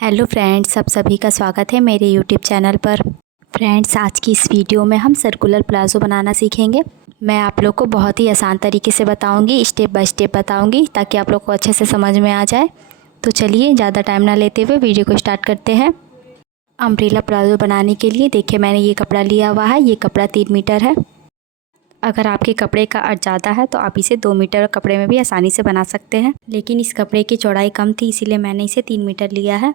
Hello friends, आप सभी का स्वागत है मेरे यूट्यूब चैनल पर। फ्रेंड्स, आज की इस वीडियो में हम सर्कुलर प्लाज़ो बनाना सीखेंगे। मैं आप लोग को बहुत ही आसान तरीके से बताऊंगी, स्टेप बाय स्टेप बताऊंगी ताकि आप लोग को अच्छे से समझ में आ जाए। तो चलिए ज़्यादा टाइम ना लेते हुए वीडियो को स्टार्ट करते हैं। अम्ब्रेला प्लाज़ो बनाने के लिए देखिए मैंने ये कपड़ा लिया हुआ है। ये कपड़ा 3 मीटर है। अगर आपके कपड़े का अर्ज ज़्यादा है तो आप इसे 2 मीटर कपड़े में भी आसानी से बना सकते हैं, लेकिन इस कपड़े की चौड़ाई कम थी इसीलिए मैंने इसे 3 मीटर लिया है।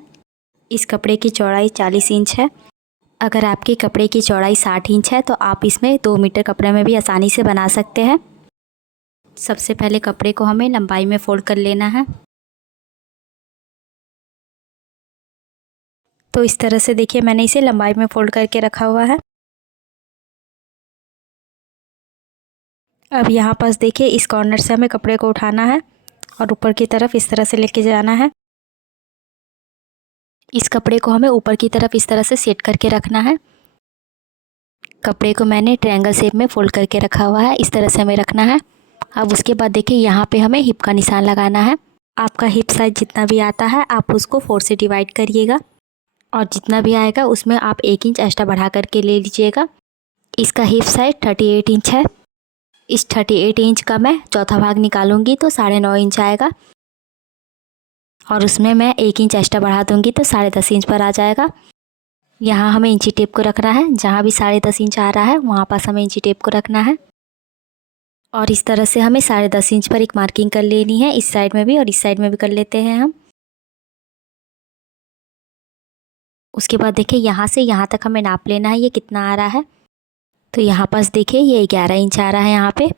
इस कपड़े की चौड़ाई 40 इंच है। अगर आपके कपड़े की चौड़ाई 60 इंच है तो आप इसमें 2 मीटर कपड़े में भी आसानी से बना सकते हैं। सबसे पहले कपड़े को हमें लंबाई में फोल्ड कर लेना है। तो इस तरह से देखिए मैंने इसे लंबाई में फोल्ड करके रखा हुआ है। अब यहाँ पास देखिए इस कॉर्नर से हमें कपड़े को उठाना है और ऊपर की तरफ इस तरह से लेके जाना है। इस कपड़े को हमें ऊपर की तरफ इस तरह से सेट करके रखना है। कपड़े को मैंने ट्रायंगल शेप में फोल्ड करके रखा हुआ है, इस तरह से हमें रखना है। अब उसके बाद देखिए यहाँ पे हमें हिप का निशान लगाना है। आपका हिप साइज जितना भी आता है आप उसको 4 से डिवाइड करिएगा और जितना भी आएगा उसमें आप 1 इंच एक्स्ट्रा बढ़ा करके ले लीजिएगा। इसका हिप साइज 38 इंच है। इस 38 इंच का मैं चौथा भाग निकालूंगी तो 9.5 इंच आएगा और उसमें मैं 1 इंच एक्स्ट्रा बढ़ा दूंगी तो 10.5 इंच पर आ जाएगा। यहाँ हमें इंची टेप को रखना है। जहाँ भी 10.5 इंच आ रहा है वहाँ पास हमें इंची टेप को रखना है और इस तरह से हमें 10.5 इंच पर एक मार्किंग कर लेनी है। इस साइड में भी और इस साइड में भी कर लेते हैं हम। उसके बाद देखिए यहाँ से यहाँ तक हमें नाप लेना है ये कितना आ रहा है। तो यहाँ पास देखिए ये 11 इंच आ रहा है यहाँ पे।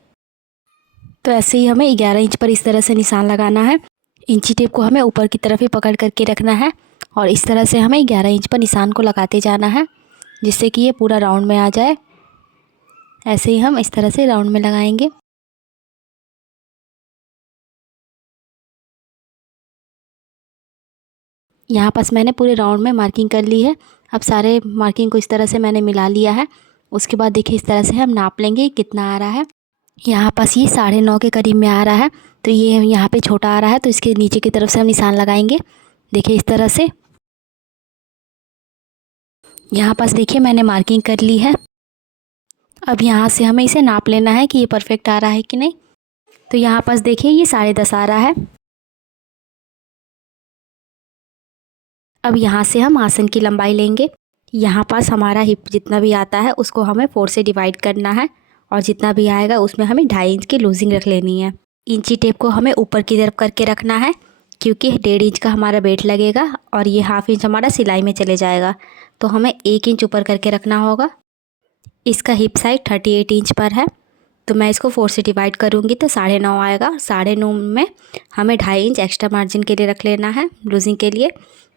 तो ऐसे ही हमें 11 इंच पर इस तरह से निशान लगाना है। इंची टेप को हमें ऊपर की तरफ ही पकड़ करके रखना है और इस तरह से हमें 11 इंच पर निशान को लगाते जाना है जिससे कि ये पूरा राउंड में आ जाए। ऐसे ही हम इस तरह से राउंड में लगाएंगे। यहाँ पास मैंने पूरे राउंड में मार्किंग कर ली है। अब सारे मार्किंग को इस तरह से मैंने मिला लिया है। उसके बाद देखिए इस तरह से हम नाप लेंगे कितना आ रहा है। यहाँ पास ये 9.5 के करीब में आ रहा है। तो ये यहाँ पे छोटा आ रहा है तो इसके नीचे की तरफ से हम निशान लगाएंगे। देखिए इस तरह से। यहाँ पास देखिए मैंने मार्किंग कर ली है। अब यहाँ से हमें इसे नाप लेना है कि ये परफेक्ट आ रहा है कि नहीं। तो यहाँ पास देखिए ये 10.5 आ रहा है। अब यहाँ से हम आसन की लंबाई लेंगे। यहाँ पास हमारा हिप जितना भी आता है उसको हमें 4 से डिवाइड करना है और जितना भी आएगा उसमें हमें 2.5 इंच की लूजिंग रख लेनी है। इंची टेप को हमें ऊपर की तरफ करके रखना है क्योंकि 1.5 इंच का हमारा बेल्ट लगेगा और ये 1/2 इंच हमारा सिलाई में चले जाएगा। तो हमें 1 इंच ऊपर करके रखना होगा। इसका हिप साइज 38 इंच पर है तो मैं इसको 4 से डिवाइड करूँगी तो 9.5 आएगा। 9.5 में हमें 2.5 इंच एक्स्ट्रा मार्जिन के लिए रख लेना है लूजिंग के लिए।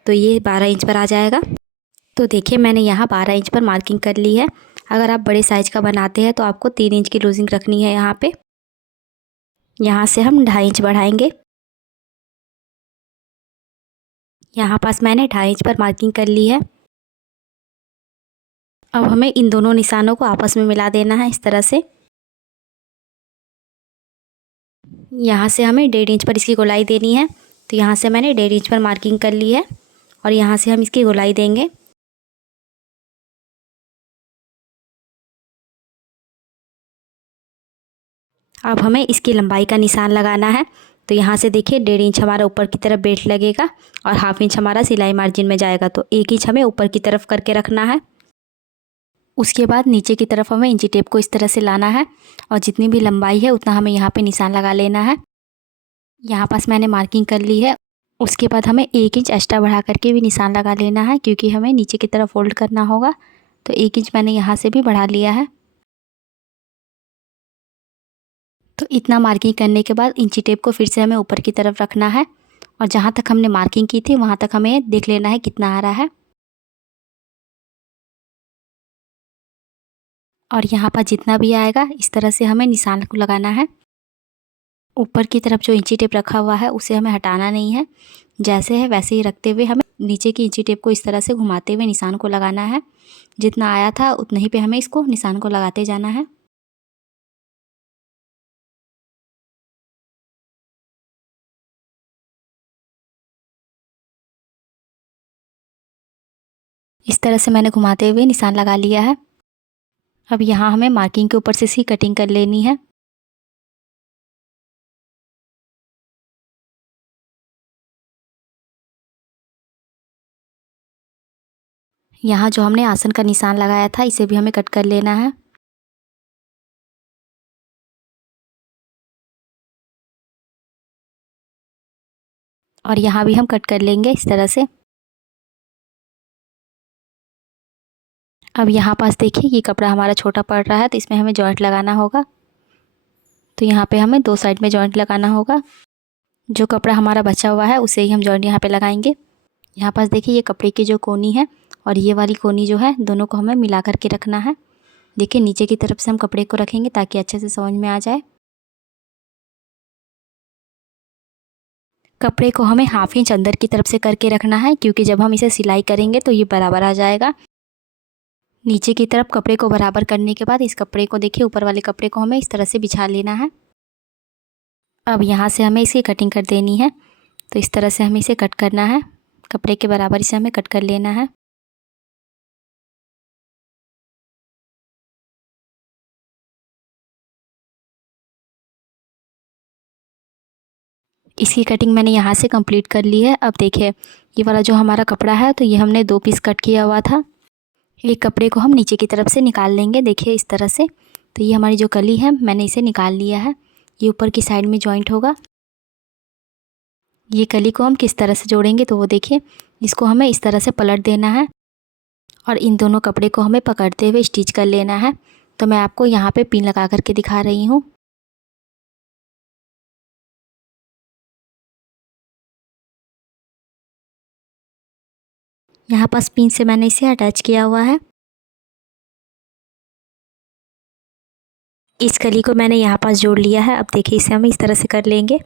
तो ये 12 इंच पर आ जाएगा। तो देखिए मैंने यहाँ 12 इंच पर मार्किंग कर ली है। अगर आप बड़े साइज का बनाते हैं तो आपको 3 इंच की लूजिंग रखनी है यहाँ पे। यहाँ से हम 2.5 इंच बढ़ाएंगे। यहाँ पास मैंने 2.5 इंच पर मार्किंग कर ली है। अब हमें इन दोनों निशानों को आपस में मिला देना है इस तरह से। यहाँ से हमें 1.5 इंच पर इसकी गोलाई देनी है। तो यहाँ से मैंने 1.5 इंच पर मार्किंग कर ली है और यहाँ से हम इसकी गोलाई देंगे। अब हमें इसकी लंबाई का निशान लगाना है। तो यहाँ से देखिए 1.5 इंच हमारा ऊपर की तरफ बेल्ट लगेगा और 1/2 इंच हमारा सिलाई मार्जिन में जाएगा। तो 1 इंच हमें ऊपर की तरफ करके रखना है। उसके बाद नीचे की तरफ हमें इंची टेप को इस तरह से लाना है और जितनी भी लंबाई है उतना हमें यहाँ पे निशान लगा लेना है। यहाँ पास मैंने मार्किंग कर ली है। उसके बाद हमें 1 इंच एक्स्ट्रा बढ़ा करके भी निशान लगा लेना है क्योंकि हमें नीचे की तरफ फोल्ड करना होगा। तो 1 इंच मैंने यहाँ से भी बढ़ा लिया है। तो इतना मार्किंग करने के बाद इंची टेप को फिर से हमें ऊपर की तरफ रखना है और जहाँ तक हमने मार्किंग की थी वहाँ तक हमें देख लेना है कितना आ रहा है। और यहाँ पर जितना भी आएगा इस तरह से हमें निशान को लगाना है। ऊपर की तरफ जो इंची टेप रखा हुआ है उसे हमें हटाना नहीं है। जैसे है वैसे ही रखते हुए हमें नीचे की इंची टेप को इस तरह से घुमाते हुए निशान को लगाना है। जितना आया था उतना ही पे हमें इसको निशान को लगाते जाना है। इस तरह से मैंने घुमाते हुए निशान लगा लिया है। अब यहाँ हमें मार्किंग के ऊपर से इसकी कटिंग कर लेनी है। यहाँ जो हमने आसन का निशान लगाया था इसे भी हमें कट कर लेना है। और यहाँ भी हम कट कर लेंगे इस तरह से। अब यहाँ पास देखिए ये कपड़ा हमारा छोटा पड़ रहा है, तो इसमें हमें जॉइंट लगाना होगा। तो यहाँ पे हमें 2 साइड में जॉइंट लगाना होगा। जो कपड़ा हमारा बचा हुआ है उसे ही हम जॉइंट यहाँ पे लगाएंगे। यहाँ पास देखिए ये कपड़े की जो कोनी है और ये वाली कोनी जो है, दोनों को हमें मिला करके रखना है। देखिए नीचे की तरफ से हम कपड़े को रखेंगे ताकि अच्छे से समझ में आ जाए। कपड़े को हमें 1/2 इंच अंदर की तरफ से करके रखना है, क्योंकि जब हम इसे सिलाई करेंगे तो ये बराबर आ जाएगा। नीचे की तरफ कपड़े को बराबर करने के बाद इस कपड़े को देखिए ऊपर वाले कपड़े को हमें इस तरह से बिछा लेना है। अब यहाँ से हमें इसकी कटिंग कर देनी है। तो इस तरह से हमें इसे कट करना है, कपड़े के बराबर इसे हमें कट कर लेना है। इसकी कटिंग मैंने यहाँ से कंप्लीट कर ली है। अब देखिए ये वाला जो हमारा कपड़ा है, तो ये हमने 2 पीस कट किया हुआ था। ये कपड़े को हम नीचे की तरफ से निकाल लेंगे, देखिए इस तरह से। तो ये हमारी जो कली है मैंने इसे निकाल लिया है। ये ऊपर की साइड में जॉइंट होगा। ये कली को हम किस तरह से जोड़ेंगे, तो वो देखिए इसको हमें इस तरह से पलट देना है और इन दोनों कपड़े को हमें पकड़ते हुए स्टिच कर लेना है। तो मैं आपको यहाँ पे पिन लगा करके दिखा रही हूँ। यहाँ पास पिन से मैंने इसे अटैच किया हुआ है। इस कली को मैंने यहाँ पास जोड़ लिया है। अब देखिए इसे हम इस तरह से कर लेंगे।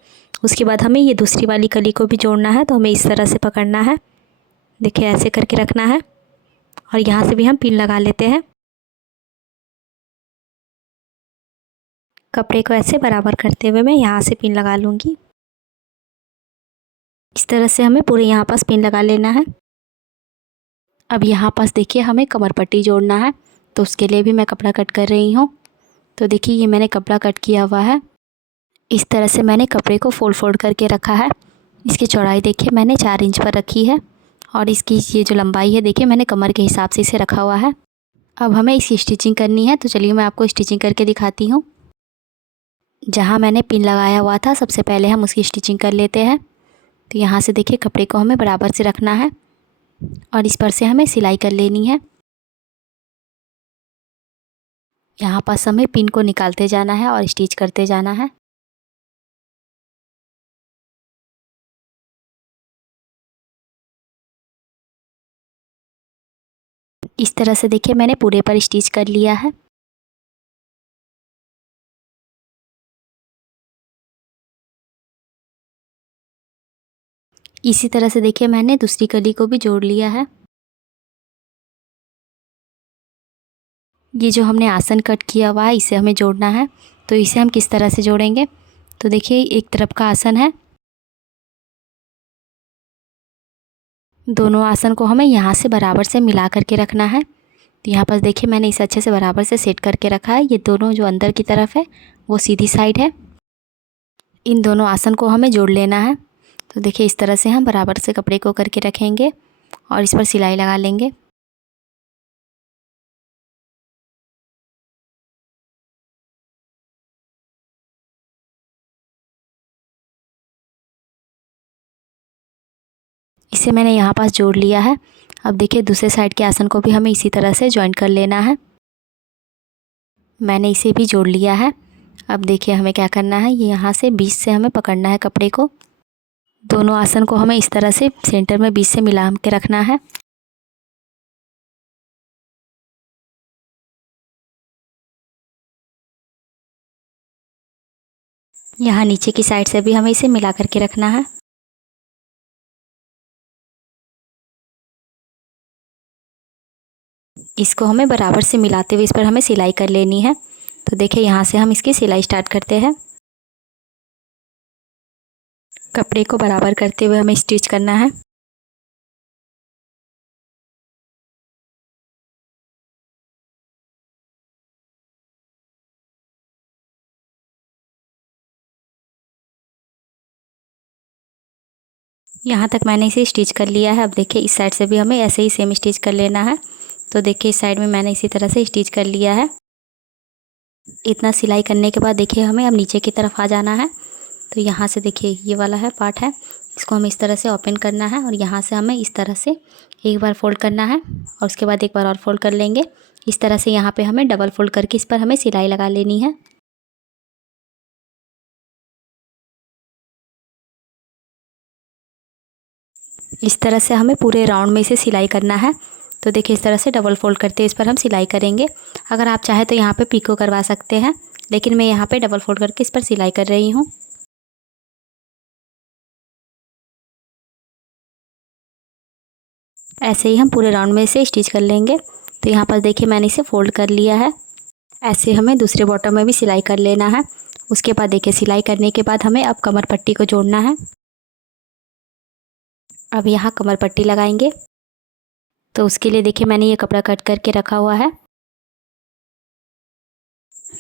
उसके बाद हमें ये दूसरी वाली कली को भी जोड़ना है, तो हमें इस तरह से पकड़ना है। देखिए ऐसे करके रखना है और यहाँ से भी हम पिन लगा लेते हैं। कपड़े को ऐसे बराबर करते हुए मैं यहाँ से पिन लगा लूँगी। इस तरह से हमें पूरे यहाँ पास पिन लगा लेना है। अब यहाँ पास देखिए हमें कमर पट्टी जोड़ना है, तो उसके लिए भी मैं कपड़ा कट कर रही हूँ। तो देखिए ये मैंने कपड़ा कट किया हुआ है। इस तरह से मैंने कपड़े को फोल्ड करके रखा है। इसकी चौड़ाई देखिए मैंने 4 इंच पर रखी है और इसकी ये जो लंबाई है देखिए मैंने कमर के हिसाब से इसे रखा हुआ है। अब हमें इसकी स्टिचिंग करनी है, तो चलिए मैं आपको स्टिचिंग करके दिखाती हूँ। जहाँ मैंने पिन लगाया हुआ था सबसे पहले हम उसकी स्टिचिंग कर लेते हैं। तो यहाँ से देखिए कपड़े को हमें बराबर से रखना है और इस पर से हमें सिलाई कर लेनी है। यहाँ पास हमें पिन को निकालते जाना है और स्टिच करते जाना है। इस तरह से देखिए मैंने पूरे पर स्टिच कर लिया है। इसी तरह से देखिए मैंने दूसरी कली को भी जोड़ लिया है। ये जो हमने आसन कट किया हुआ है इसे हमें जोड़ना है। तो इसे हम किस तरह से जोड़ेंगे, तो देखिए एक तरफ का आसन है, दोनों आसन को हमें यहाँ से बराबर से मिला करके रखना है। तो यहाँ पर देखिए मैंने इसे अच्छे से बराबर से सेट करके रखा है। ये दोनों जो अंदर की तरफ है वो सीधी साइड है। इन दोनों आसन को हमें जोड़ लेना है। तो देखिए इस तरह से हम बराबर से कपड़े को करके रखेंगे और इस पर सिलाई लगा लेंगे। इसे मैंने यहाँ पास जोड़ लिया है। अब देखिए दूसरे साइड के आसन को भी हमें इसी तरह से जॉइंट कर लेना है। मैंने इसे भी जोड़ लिया है। अब देखिए हमें क्या करना है, ये यहाँ से बीच से हमें पकड़ना है कपड़े को। दोनों आसन को हमें इस तरह से सेंटर में बीच से मिला के रखना है। यहाँ नीचे की साइड से भी हमें इसे मिला करके रखना है। इसको हमें बराबर से मिलाते हुए इस पर हमें सिलाई कर लेनी है। तो देखिए यहाँ से हम इसकी सिलाई स्टार्ट करते हैं। कपड़े को बराबर करते हुए हमें स्टिच करना है। यहाँ तक मैंने इसे स्टिच कर लिया है। अब देखिए इस साइड से भी हमें ऐसे ही सेम स्टिच कर लेना है। तो देखिए इस साइड में मैंने इसी तरह से स्टिच कर लिया है। इतना सिलाई करने के बाद देखिए हमें अब नीचे की तरफ आ जाना है। तो यहाँ से देखिए ये वाला है पार्ट है, इसको हमें इस तरह से ओपन करना है और यहाँ से हमें इस तरह से एक बार फोल्ड करना है और उसके बाद एक बार और फोल्ड कर लेंगे। इस तरह से यहाँ पे हमें डबल फोल्ड करके इस पर हमें सिलाई लगा लेनी है। इस तरह से हमें पूरे राउंड में इसे सिलाई करना है। तो देखिए इस तरह से डबल फोल्ड करते इस पर हम सिलाई करेंगे। अगर आप चाहें तो यहाँ पे पीको करवा सकते हैं, लेकिन मैं यहाँ पे डबल फोल्ड करके इस पर सिलाई कर रही हूँ। ऐसे ही हम पूरे राउंड में इसे स्टिच कर लेंगे। तो यहाँ पर देखिए मैंने इसे फोल्ड कर लिया है। ऐसे हमें दूसरे बॉटम में भी सिलाई कर लेना है। उसके बाद देखिए सिलाई करने के बाद हमें अब कमर पट्टी को जोड़ना है। अब यहाँ कमर पट्टी लगाएंगे। तो उसके लिए देखिए मैंने ये कपड़ा कट करके रखा हुआ है।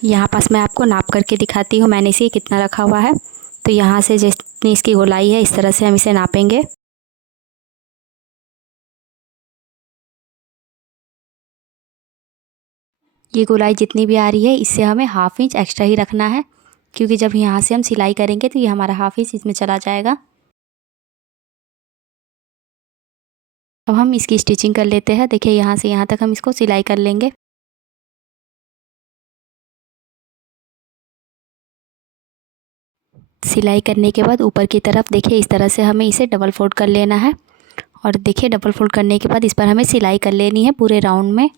यहाँ पास मैं आपको नाप करके दिखाती हूँ मैंने इसे कितना रखा हुआ है। तो यहाँ से जितनी इसकी गोलाई है इस तरह से हम इसे नापेंगे। ये गोलाई जितनी भी आ रही है इससे हमें हाफ इंच एक्स्ट्रा ही रखना है, क्योंकि जब यहाँ से हम सिलाई करेंगे तो ये हमारा हाफ इंच इसमें चला जाएगा। अब हम इसकी स्टिचिंग कर लेते हैं। देखिए यहाँ से यहाँ तक हम इसको सिलाई कर लेंगे। सिलाई करने के बाद ऊपर की तरफ देखिए इस तरह से हमें इसे डबल फोल्ड कर लेना है और देखिए डबल फोल्ड करने के बाद इस पर हमें सिलाई कर लेनी है पूरे राउंड में।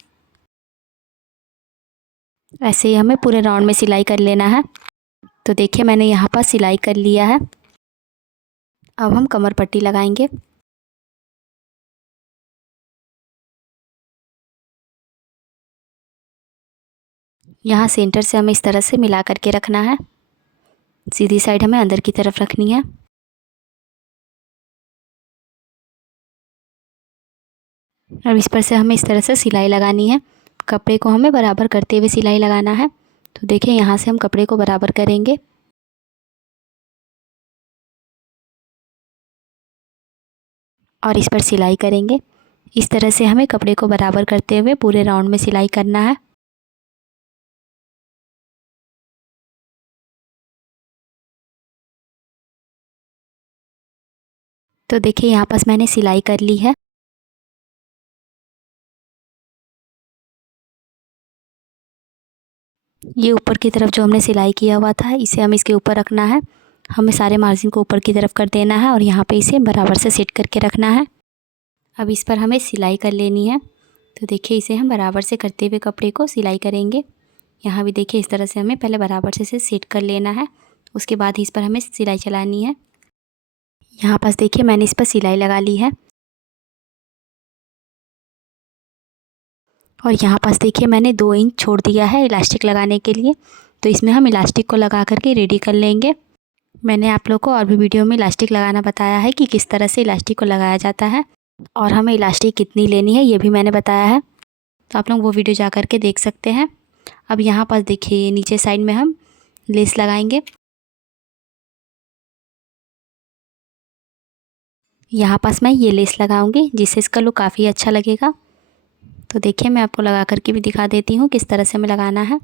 ऐसे ही हमें पूरे राउंड में सिलाई कर लेना है। तो देखिए मैंने यहाँ पर सिलाई कर लिया है। अब हम कमर पट्टी लगाएंगे। यहाँ सेंटर से हमें इस तरह से मिला करके रखना है। सीधी साइड हमें अंदर की तरफ रखनी है। अब इस पर से हमें इस तरह से सिलाई लगानी है। कपड़े को हमें बराबर करते हुए सिलाई लगाना है। तो देखिए यहाँ से हम कपड़े को बराबर करेंगे और इस पर सिलाई करेंगे। इस तरह से हमें कपड़े को बराबर करते हुए पूरे राउंड में सिलाई करना है। तो देखिए यहाँ पास मैंने सिलाई कर ली है। ये ऊपर की तरफ जो हमने सिलाई किया हुआ था इसे हम इसके ऊपर रखना है। हमें सारे मार्जिन को ऊपर की तरफ कर देना है और यहाँ पे इसे बराबर से सेट करके रखना है। अब इस पर हमें सिलाई कर लेनी है। तो देखिए इसे हम बराबर से करते हुए कपड़े को सिलाई करेंगे। यहाँ भी देखिए इस तरह से हमें पहले बराबर से इसे सेट कर लेना है, उसके बाद ही इस पर हमें सिलाई चलानी है। यहाँ पास देखिए मैंने इस पर सिलाई लगा ली है और यहाँ पास देखिए मैंने 2 इंच छोड़ दिया है इलास्टिक लगाने के लिए। तो इसमें हम इलास्टिक को लगा करके रेडी कर लेंगे। मैंने आप लोग को और भी वीडियो में इलास्टिक लगाना बताया है कि किस तरह से इलास्टिक को लगाया जाता है और हमें इलास्टिक कितनी लेनी है ये भी मैंने बताया है। तो आप लोग वो वीडियो जा कर के देख सकते हैं। अब यहाँ पास देखिए नीचे साइड में हम लेस लगाएंगे। यहाँ पास मैं ये लेस लगाऊंगी जिससे इसका लुक काफ़ी अच्छा लगेगा। तो देखिए मैं आपको लगा करके भी दिखा देती हूँ किस तरह से हमें लगाना है।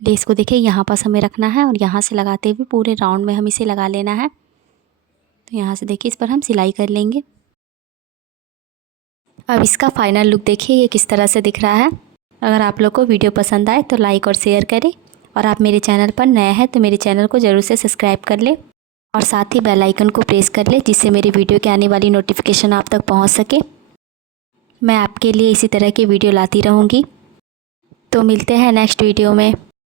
लेस को देखिए यहाँ पास हमें रखना है और यहाँ से लगाते हुए पूरे राउंड में हम इसे लगा लेना है। तो यहाँ से देखिए इस पर हम सिलाई कर लेंगे। अब इसका फाइनल लुक देखिए ये किस तरह से दिख रहा है। अगर आप लोग को वीडियो पसंद आए तो लाइक और शेयर करें और आप मेरे चैनल पर नए हैं तो मेरे चैनल को ज़रूर से सब्सक्राइब कर ले और साथ ही बेल आइकन को प्रेस कर ले जिससे मेरी वीडियो की आने वाली नोटिफिकेशन आप तक पहुंच सके। मैं आपके लिए इसी तरह की वीडियो लाती रहूँगी। तो मिलते हैं नेक्स्ट वीडियो में।